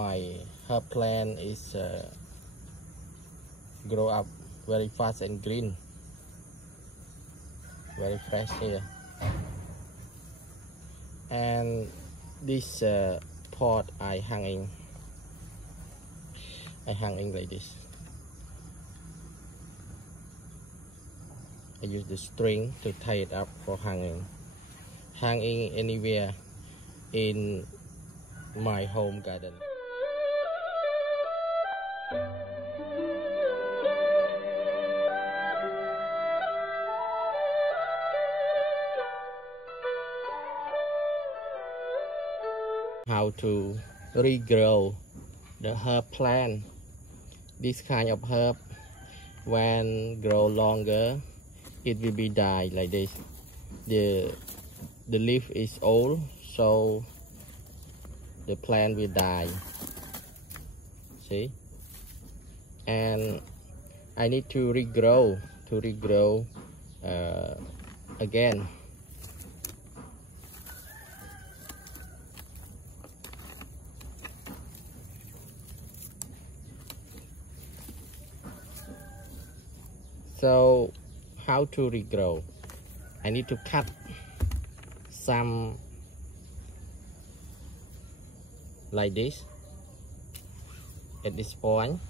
my herb plant is grow up very fast and green, very fresh here. And this pot I hanging like this. I use the string to tie it up for hanging anywhere in my home garden. How to regrow the herb plant. This kind of herb, when grow longer, it will be die like this. The leaf is old, so the plant will die. See, and I need to regrow again. So how to regrow? I need to cut some like this at this point,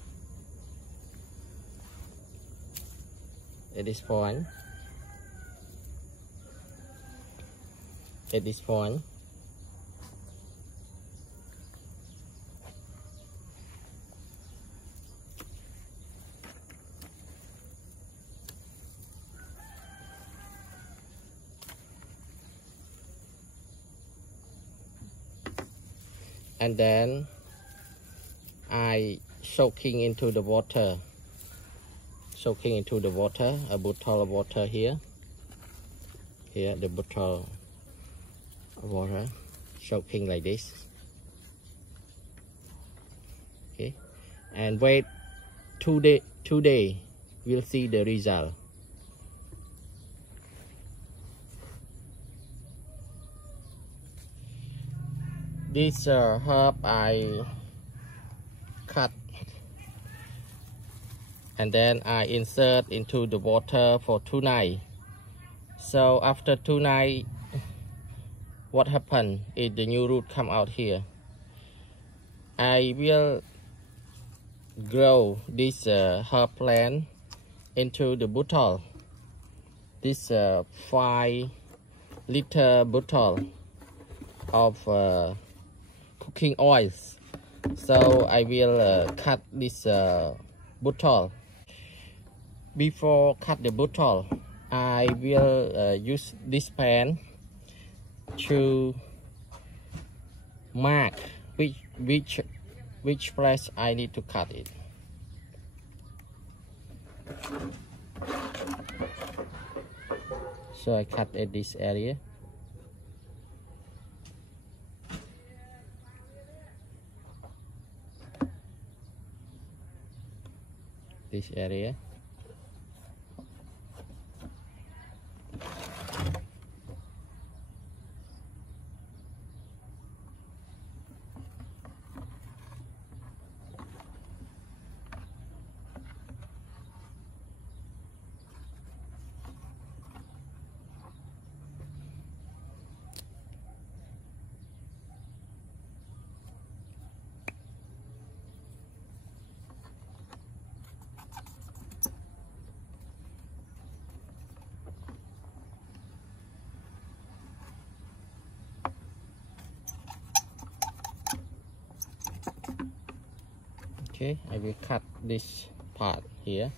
and then I soaking into the water, a bottle of water here, the bottle of water, soaking like this. Okay, and wait 2 days, we'll see the result. This herb I cut and then I insert into the water for 2 nights. So after 2 nights, what happened is the new root come out here. I will grow this herb plant into the bottle, this 5-liter bottle of cooking oils. So I will cut this bottle. Before cut the bottle, I will use this pen to mark which place I need to cut it. So I cut at this area. This area. Okay, I will cut this part here.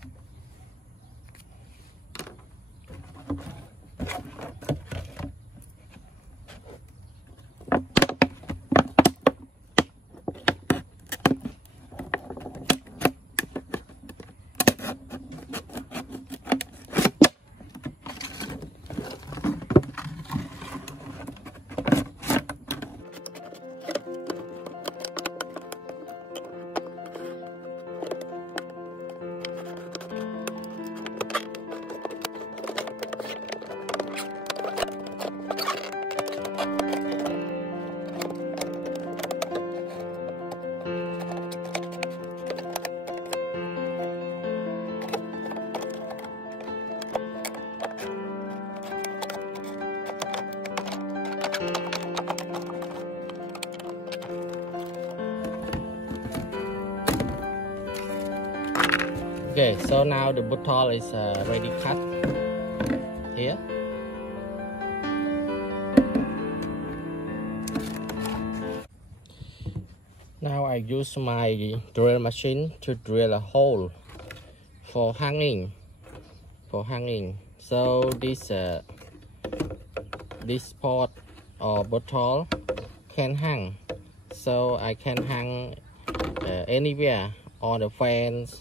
Okay, so now the bottle is ready cut here. Now I use my drill machine to drill a hole for hanging. So this pot or bottle can hang. So I can hang anywhere on the fence.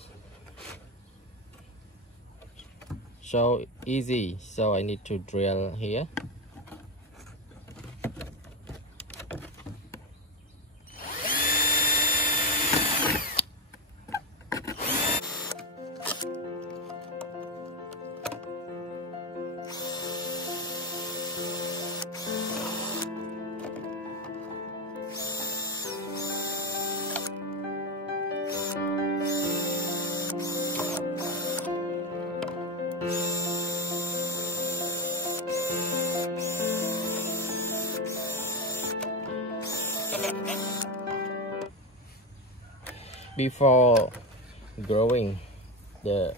So easy. So I need to drill here. Before growing the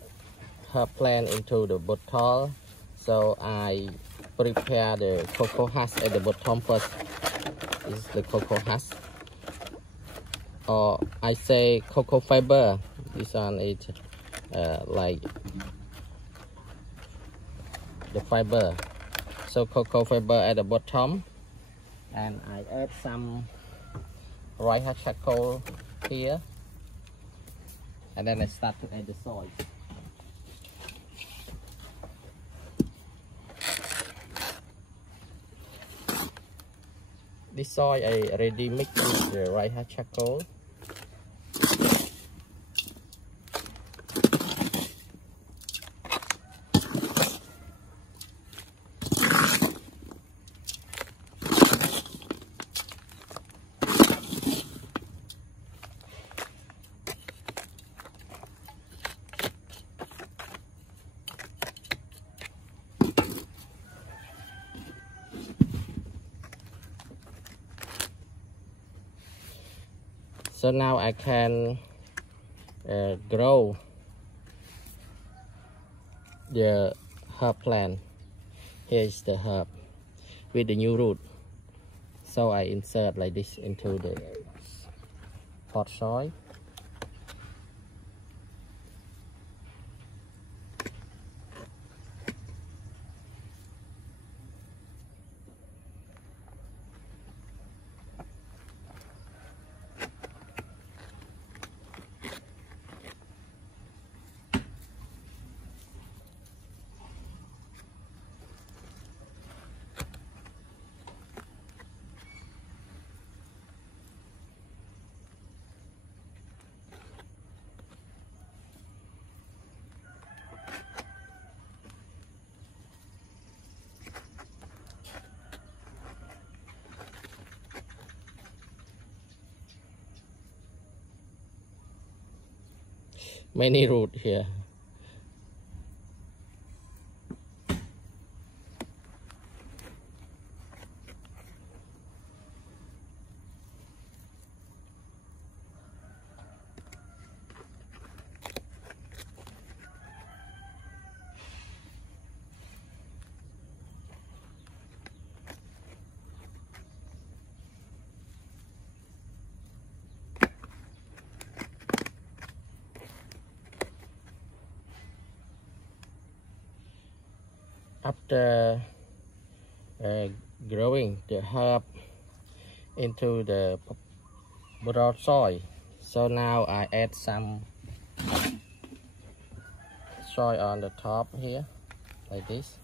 herb plant into the bottle, so I prepare the cocoa husk at the bottom first. This is the cocoa husk, or I say cocoa fiber. This one is like the fiber. So cocoa fiber at the bottom, and I add some rice charcoal here. And then I start to add the soil. This soil I already mixed with the rice charcoal. So now I can grow the herb plant. Here is the herb with the new root. So I insert like this into the pot soil. Many roots here. After growing the herb into the bottle soil, so now I add some soil on the top here, like this.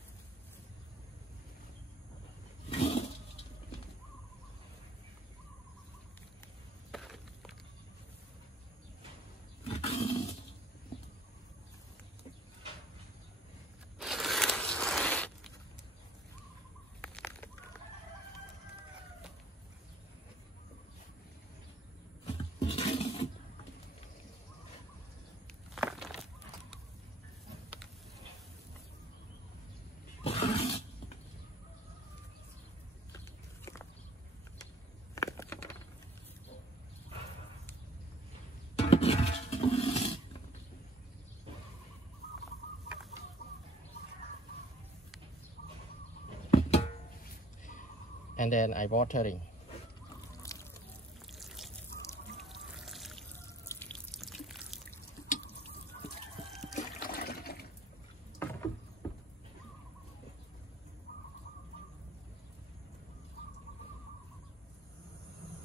and then I watering.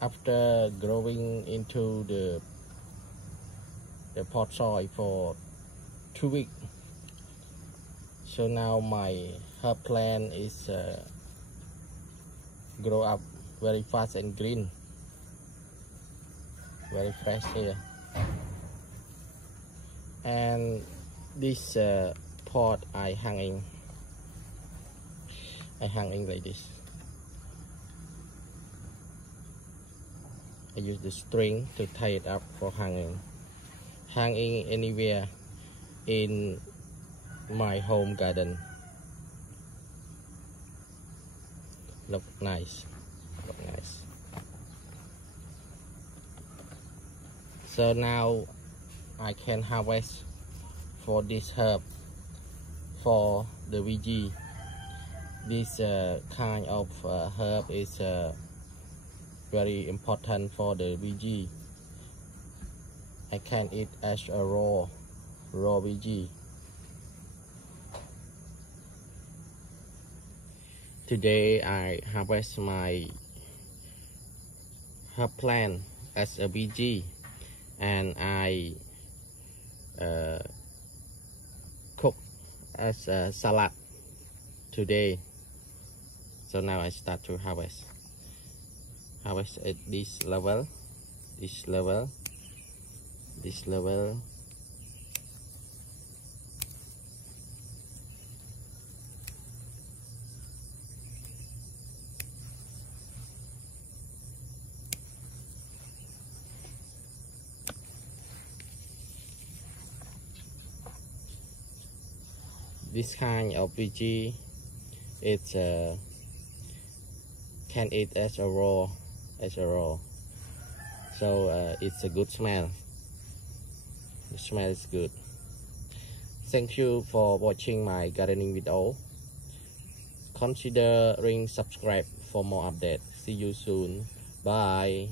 After growing into the pot soil for 2 weeks, so now my herb plant is grow up very fast and green, very fresh here. And this pot I hanging like this. I use the string to tie it up for hanging anywhere in my home garden. Look nice. So now I can harvest for this herb for the VG. This kind of herb is very important for the VG. I can eat as a raw VG. Today I harvest my herb plant as a VG, and I cook as a salad today. So now I start to harvest at this level. This kind of VG, it's can eat as a raw. So it's a good smell. The smell is good. Thank you for watching my gardening video. Consider subscribe for more updates. See you soon. Bye.